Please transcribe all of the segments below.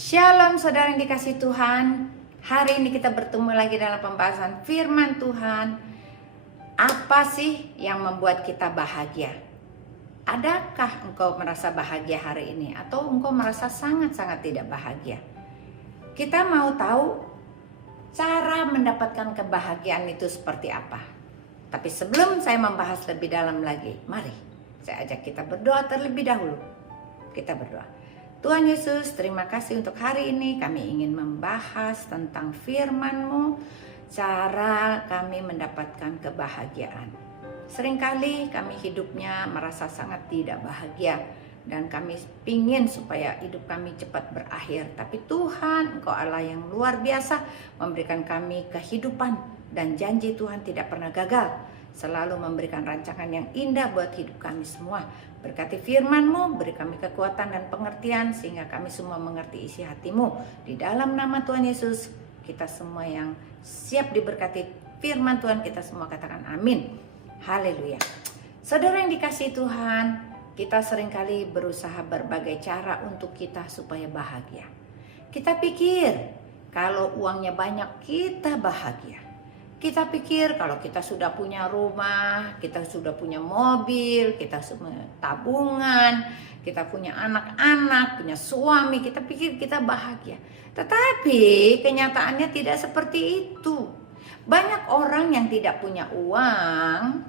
Shalom saudara yang dikasih Tuhan. Hari ini kita bertemu lagi dalam pembahasan firman Tuhan. Apa sih yang membuat kita bahagia? Adakah engkau merasa bahagia hari ini? Atau engkau merasa sangat-sangat tidak bahagia? Kita mau tahu cara mendapatkan kebahagiaan itu seperti apa. Tapi sebelum saya membahas lebih dalam lagi, mari saya ajak kita berdoa terlebih dahulu. Kita berdoa. Tuhan Yesus, terima kasih untuk hari ini. Kami ingin membahas tentang firman-Mu, cara kami mendapatkan kebahagiaan. Seringkali kami hidupnya merasa sangat tidak bahagia, dan kami ingin supaya hidup kami cepat berakhir. Tapi Tuhan, Engkau Allah yang luar biasa, memberikan kami kehidupan, dan janji Tuhan tidak pernah gagal. Selalu memberikan rancangan yang indah buat hidup kami semua. Berkati firman-Mu, beri kami kekuatan dan pengertian sehingga kami semua mengerti isi hati-Mu. Di dalam nama Tuhan Yesus, kita semua yang siap diberkati firman Tuhan, kita semua katakan amin. Haleluya. Saudara yang dikasihi Tuhan, kita seringkali berusaha berbagai cara untuk kita supaya bahagia. Kita pikir kalau uangnya banyak kita bahagia. Kita pikir kalau kita sudah punya rumah, kita sudah punya mobil, kita sudah tabungan, kita punya anak-anak, punya suami, kita pikir kita bahagia. Tetapi kenyataannya tidak seperti itu. Banyak orang yang tidak punya uang,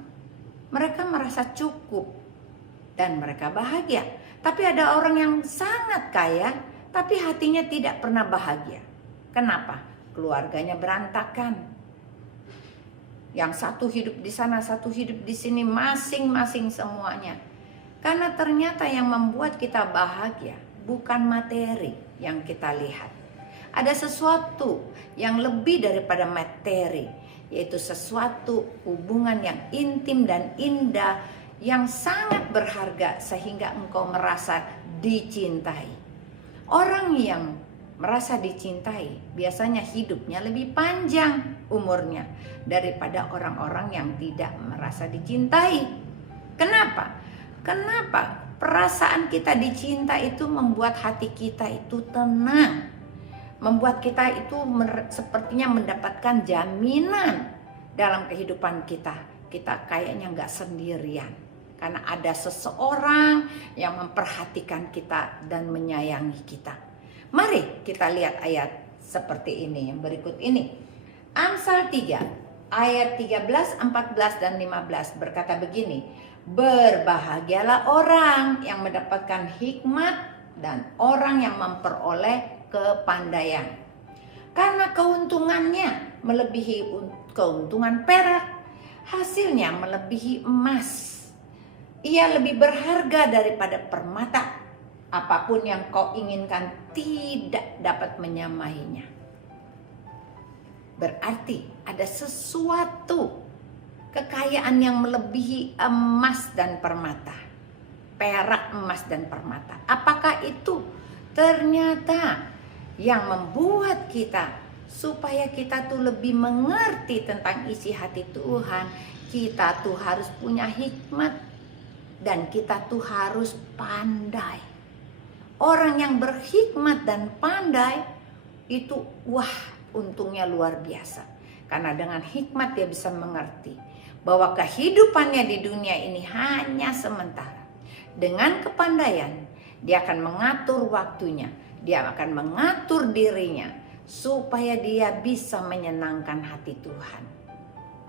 mereka merasa cukup dan mereka bahagia. Tapi ada orang yang sangat kaya, tapi hatinya tidak pernah bahagia. Kenapa? Keluarganya berantakan. Yang satu hidup di sana, satu hidup di sini, masing-masing semuanya. Karena ternyata yang membuat kita bahagia bukan materi yang kita lihat. Ada sesuatu yang lebih daripada materi, yaitu sesuatu hubungan yang intim dan indah, yang sangat berharga sehingga engkau merasa dicintai. Orang yang merasa dicintai biasanya hidupnya lebih panjang umurnya daripada orang-orang yang tidak merasa dicintai. Kenapa? Kenapa? Perasaan kita dicinta itu membuat hati kita itu tenang, membuat kita itu sepertinya mendapatkan jaminan dalam kehidupan kita. Kita kayaknya nggak sendirian karena ada seseorang yang memperhatikan kita dan menyayangi kita. Mari kita lihat ayat seperti ini yang berikut ini. Amsal 3 ayat 13, 14 dan 15 berkata begini. Berbahagialah orang yang mendapatkan hikmat dan orang yang memperoleh kepandaian. Karena keuntungannya melebihi keuntungan perak, hasilnya melebihi emas. Ia lebih berharga daripada permata. Apapun yang kau inginkan tidak dapat menyamainya. Berarti ada sesuatu kekayaan yang melebihi emas dan permata. Perak, emas dan permata. Apakah itu? Ternyata yang membuat kita supaya kita tuh lebih mengerti tentang isi hati Tuhan, kita tuh harus punya hikmat dan kita tuh harus pandai. Orang yang berhikmat dan pandai itu untungnya luar biasa. Karena dengan hikmat dia bisa mengerti bahwa kehidupannya di dunia ini hanya sementara. Dengan kepandaian dia akan mengatur waktunya, dia akan mengatur dirinya supaya dia bisa menyenangkan hati Tuhan.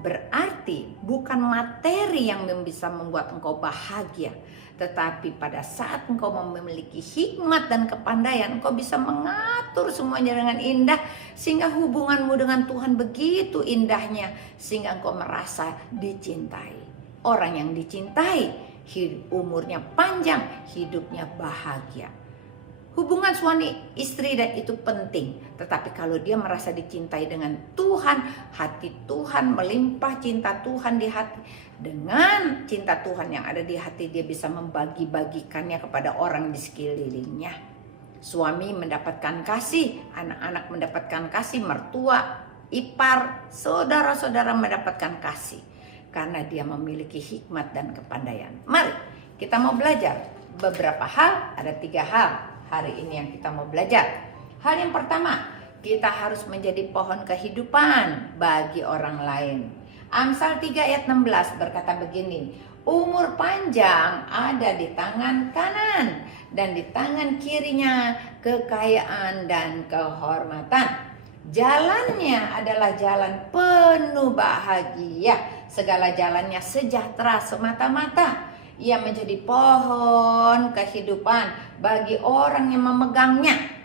Berarti bukan materi yang bisa membuat engkau bahagia, tetapi pada saat engkau memiliki hikmat dan kepandaian, engkau bisa mengatur semuanya dengan indah, sehingga hubunganmu dengan Tuhan begitu indahnya, sehingga engkau merasa dicintai. Orang yang dicintai, umurnya panjang, hidupnya bahagia. Hubungan suami istri dan itu penting, tetapi kalau dia merasa dicintai dengan Tuhan, hati Tuhan melimpah cinta Tuhan di hati. Dengan cinta Tuhan yang ada di hati, dia bisa membagi-bagikannya kepada orang di sekelilingnya. Suami mendapatkan kasih, anak-anak mendapatkan kasih, mertua, ipar, saudara-saudara mendapatkan kasih. Karena dia memiliki hikmat dan kepandaian. Mari kita mau belajar beberapa hal, ada 3 hal hari ini yang kita mau belajar. Hal yang pertama, kita harus menjadi pohon kehidupan bagi orang lain. Amsal 3 ayat 16 berkata begini, umur panjang ada di tangan kanan dan di tangan kirinya kekayaan dan kehormatan. Jalannya adalah jalan penuh bahagia, segala jalannya sejahtera semata-mata. Ia menjadi pohon kehidupan bagi orang yang memegangnya.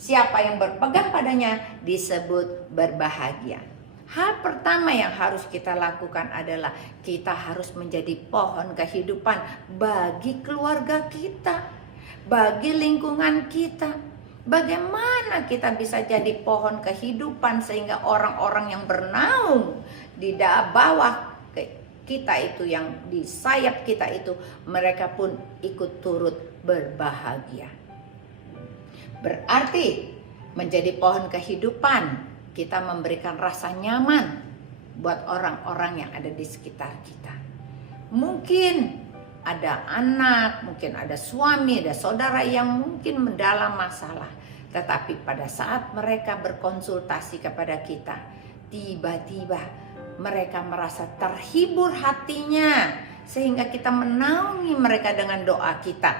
Siapa yang berpegang padanya disebut berbahagia. Hal pertama yang harus kita lakukan adalah kita harus menjadi pohon kehidupan bagi keluarga kita, bagi lingkungan kita. Bagaimana kita bisa jadi pohon kehidupan sehingga orang-orang yang bernaung di bawah kita itu, yang di sayap kita itu, mereka pun ikut turut berbahagia. Berarti menjadi pohon kehidupan, kita memberikan rasa nyaman buat orang-orang yang ada di sekitar kita. Mungkin ada anak, mungkin ada suami, ada saudara yang mungkin mendalam masalah. Tetapi pada saat mereka berkonsultasi kepada kita, tiba-tiba mereka merasa terhibur hatinya, sehingga kita menaungi mereka dengan doa kita.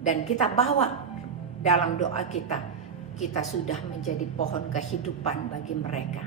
Dan kita bawa dalam doa kita, kita sudah menjadi pohon kehidupan bagi mereka.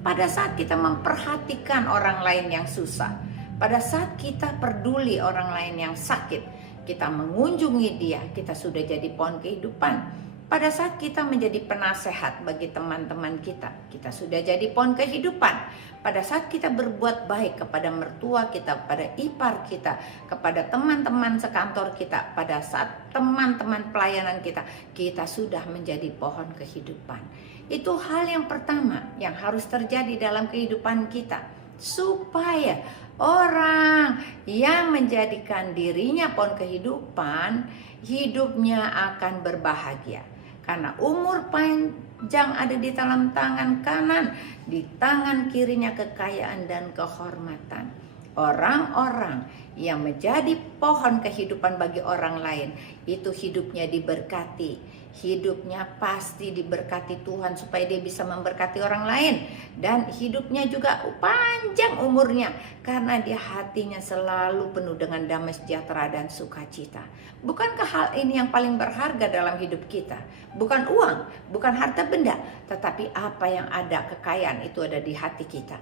Pada saat kita memperhatikan orang lain yang susah, pada saat kita peduli orang lain yang sakit, kita mengunjungi dia, kita sudah jadi pohon kehidupan. Pada saat kita menjadi penasehat bagi teman-teman kita, kita sudah jadi pohon kehidupan. Pada saat kita berbuat baik kepada mertua kita, pada ipar kita, kepada teman-teman sekantor kita, pada saat teman-teman pelayanan kita, kita sudah menjadi pohon kehidupan. Itu hal yang pertama yang harus terjadi dalam kehidupan kita, supaya orang yang menjadikan dirinya pohon kehidupan, hidupnya akan berbahagia. Karena umur panjang ada di dalam tangan kanan, di tangan kirinya kekayaan dan kehormatan. Orang-orang yang menjadi pohon kehidupan bagi orang lain, itu hidupnya diberkati. Hidupnya pasti diberkati Tuhan supaya dia bisa memberkati orang lain. Dan hidupnya juga panjang umurnya, karena dia hatinya selalu penuh dengan damai sejahtera dan sukacita. Bukankah hal ini yang paling berharga dalam hidup kita? Bukan uang, bukan harta benda, tetapi apa yang ada, kekayaan itu ada di hati kita.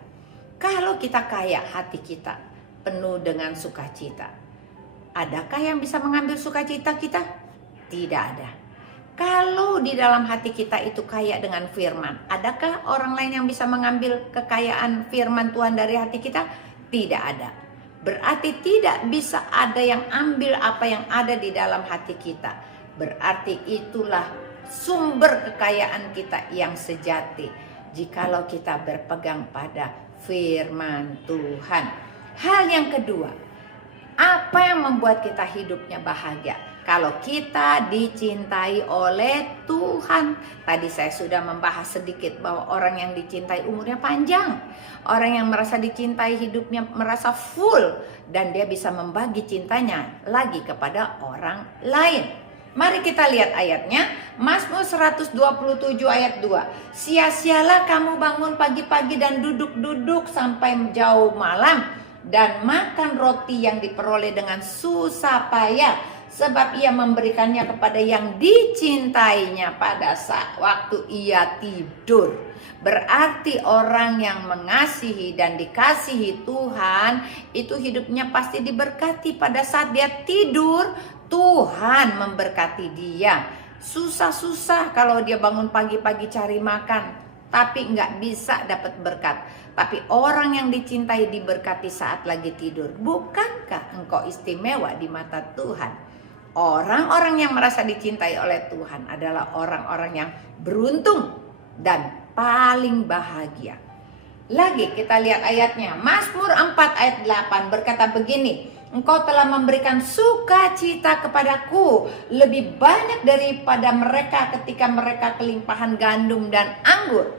Kalau kita kaya, hati kita penuh dengan sukacita. Adakah yang bisa mengambil sukacita kita? Tidak ada. Kalau di dalam hati kita itu kaya dengan firman, adakah orang lain yang bisa mengambil kekayaan firman Tuhan dari hati kita? Tidak ada. Berarti tidak bisa ada yang ambil apa yang ada di dalam hati kita. Berarti itulah sumber kekayaan kita yang sejati, jikalau kita berpegang pada firman Tuhan. Hal yang kedua, apa yang membuat kita hidupnya bahagia? Kalau kita dicintai oleh Tuhan. Tadi saya sudah membahas sedikit bahwa orang yang dicintai umurnya panjang. Orang yang merasa dicintai hidupnya merasa full. Dan dia bisa membagi cintanya lagi kepada orang lain. Mari kita lihat ayatnya. Mazmur 127 ayat 2. Sia-sialah kamu bangun pagi-pagi dan duduk-duduk sampai jauh malam, dan makan roti yang diperoleh dengan susah payah, sebab ia memberikannya kepada yang dicintainya pada saat waktu ia tidur. Berarti orang yang mengasihi dan dikasihi Tuhan, itu hidupnya pasti diberkati. Pada saat dia tidur, Tuhan memberkati dia. Susah-susah kalau dia bangun pagi-pagi cari makan, tapi nggak bisa dapat berkat. Tapi orang yang dicintai diberkati saat lagi tidur. Bukankah engkau istimewa di mata Tuhan? Orang-orang yang merasa dicintai oleh Tuhan adalah orang-orang yang beruntung dan paling bahagia. Lagi kita lihat ayatnya. Mazmur 4 ayat 8 berkata begini. Engkau telah memberikan sukacita kepadaku lebih banyak daripada mereka ketika mereka kelimpahan gandum dan anggur.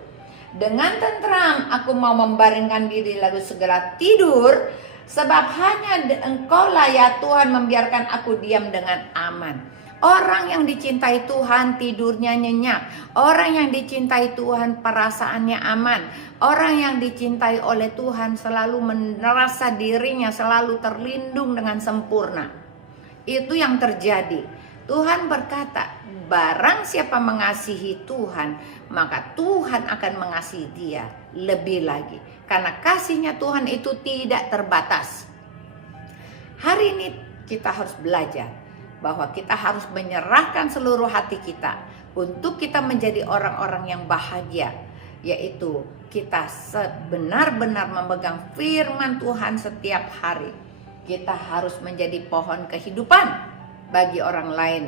Dengan tenteram aku mau membaringkan diri lalu segera tidur, sebab hanya Engkaulah ya Tuhan membiarkan aku diam dengan aman. Orang yang dicintai Tuhan tidurnya nyenyak. Orang yang dicintai Tuhan perasaannya aman. Orang yang dicintai oleh Tuhan selalu merasa dirinya selalu terlindung dengan sempurna. Itu yang terjadi. Tuhan berkata, barang siapa mengasihi Tuhan, maka Tuhan akan mengasihi dia lebih lagi. Karena kasihnya Tuhan itu tidak terbatas. Hari ini kita harus belajar bahwa kita harus menyerahkan seluruh hati kita untuk kita menjadi orang-orang yang bahagia, yaitu kita benar-benar memegang firman Tuhan setiap hari. Kita harus menjadi pohon kehidupan bagi orang lain,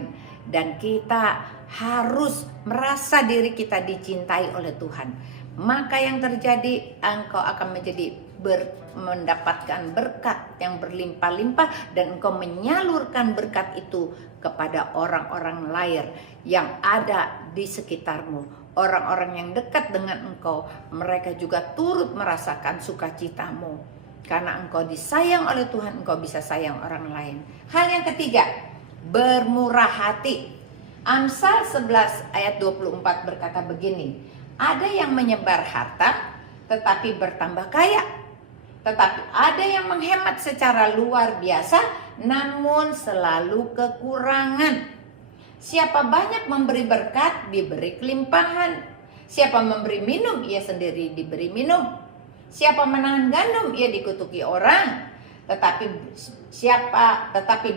dan kita harus merasa diri kita dicintai oleh Tuhan. Maka yang terjadi, engkau akan menjadi mendapatkan berkat yang berlimpah-limpah, dan engkau menyalurkan berkat itu kepada orang-orang lain yang ada di sekitarmu. Orang-orang yang dekat dengan engkau, mereka juga turut merasakan sukacitamu. Karena engkau disayang oleh Tuhan, engkau bisa sayang orang lain. Hal yang ketiga, bermurah hati. Amsal 11 ayat 24 berkata begini, ada yang menyebar harta tetapi bertambah kaya, tetapi ada yang menghemat secara luar biasa namun selalu kekurangan. Siapa banyak memberi berkat, diberi kelimpahan. Siapa memberi minum, ia sendiri diberi minum. Siapa menahan gandum, ia dikutuki orang. Tetapi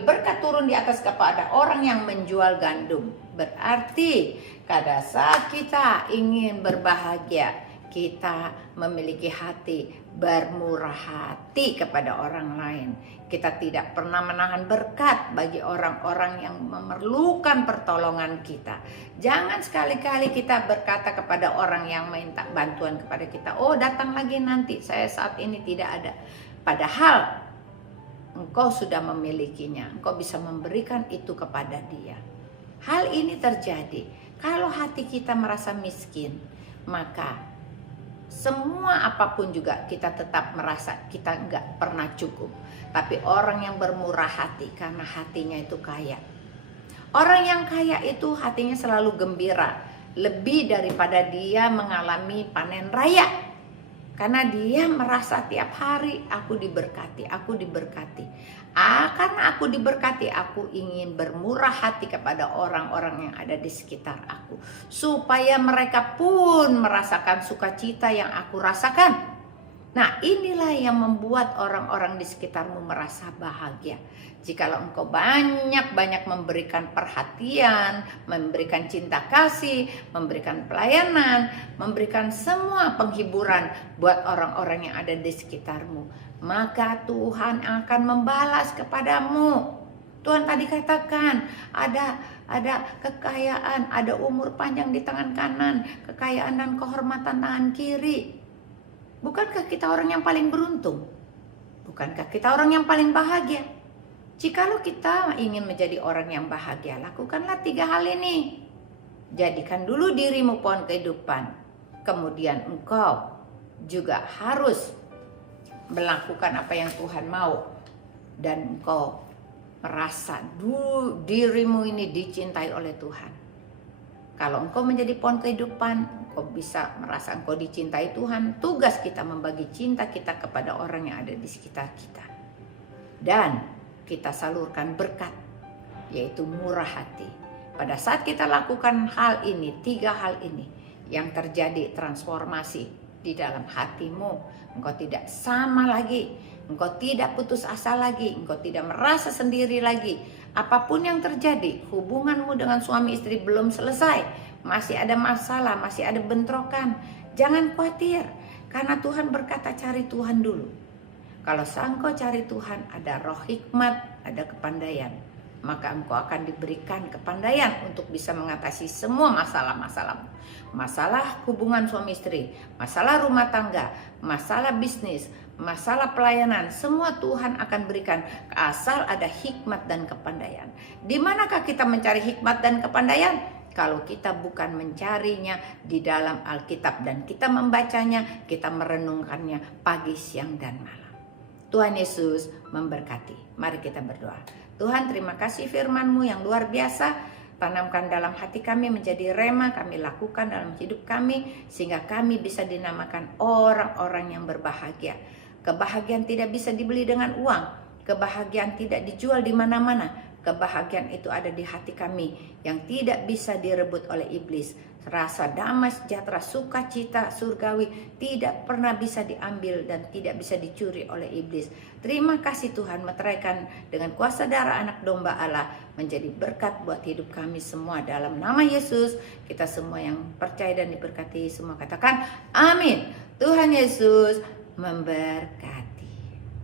berkat turun di atas kepada orang yang menjual gandum. Berarti pada saat kita ingin berbahagia, kita memiliki hati bermurah hati kepada orang lain. Kita tidak pernah menahan berkat bagi orang-orang yang memerlukan pertolongan kita. Jangan sekali-kali kita berkata kepada orang yang minta bantuan kepada kita, oh datang lagi nanti, saya saat ini tidak ada. Padahal engkau sudah memilikinya, engkau bisa memberikan itu kepada dia. Hal ini terjadi kalau hati kita merasa miskin, maka semua apapun juga kita tetap merasa kita nggak pernah cukup. Tapi orang yang bermurah hati karena hatinya itu kaya. Orang yang kaya itu hatinya selalu gembira, lebih daripada dia mengalami panen raya. Karena dia merasa tiap hari aku diberkati, aku diberkati. Karena aku diberkati, aku ingin bermurah hati kepada orang-orang yang ada di sekitar aku. Supaya mereka pun merasakan sukacita yang aku rasakan. Nah, inilah yang membuat orang-orang di sekitarmu merasa bahagia. Jikalau engkau banyak-banyak memberikan perhatian, memberikan cinta kasih, memberikan pelayanan, memberikan semua penghiburan buat orang-orang yang ada di sekitarmu, maka Tuhan akan membalas kepadamu. Tuhan tadi katakan ada kekayaan, ada umur panjang di tangan kanan, kekayaan dan kehormatan tangan kiri. Bukankah kita orang yang paling beruntung? Bukankah kita orang yang paling bahagia? Jikalau kita ingin menjadi orang yang bahagia, lakukanlah 3 hal ini. Jadikan dulu dirimu pohon kehidupan. Kemudian engkau juga harus melakukan apa yang Tuhan mau. Dan engkau merasa dirimu ini dicintai oleh Tuhan. Kalau engkau menjadi pohon kehidupan, engkau bisa merasa engkau dicintai Tuhan. Tugas kita membagi cinta kita kepada orang yang ada di sekitar kita. Dan kita salurkan berkat, yaitu murah hati. Pada saat kita lakukan hal ini, 3 hal ini, yang terjadi transformasi di dalam hatimu. Engkau tidak sama lagi, engkau tidak putus asa lagi, engkau tidak merasa sendiri lagi. Apapun yang terjadi, hubunganmu dengan suami istri belum selesai, masih ada masalah, masih ada bentrokan, jangan khawatir, karena Tuhan berkata cari Tuhan dulu. Kalau engkau cari Tuhan, ada roh hikmat, ada kepandaian, maka engkau akan diberikan kepandaian untuk bisa mengatasi semua masalah-masalahmu. Masalah hubungan suami istri, masalah rumah tangga, masalah bisnis, masalah pelayanan, semua Tuhan akan berikan asal ada hikmat dan kepandaian. Di manakah kita mencari hikmat dan kepandaian? Kalau kita bukan mencarinya di dalam Alkitab dan kita membacanya, kita merenungkannya pagi, siang, dan malam. Tuhan Yesus memberkati. Mari kita berdoa. Tuhan, terima kasih firman-Mu yang luar biasa. Tanamkan dalam hati kami menjadi rema, kami lakukan dalam hidup kami, sehingga kami bisa dinamakan orang-orang yang berbahagia. Kebahagiaan tidak bisa dibeli dengan uang, kebahagiaan tidak dijual di mana-mana. Kebahagiaan itu ada di hati kami yang tidak bisa direbut oleh iblis. Rasa damai, sejahtera, sukacita surgawi tidak pernah bisa diambil dan tidak bisa dicuri oleh iblis. Terima kasih Tuhan, meteraikan dengan kuasa darah anak domba Allah menjadi berkat buat hidup kami semua. Dalam nama Yesus, kita semua yang percaya dan diberkati semua katakan amin. Tuhan Yesus memberkati.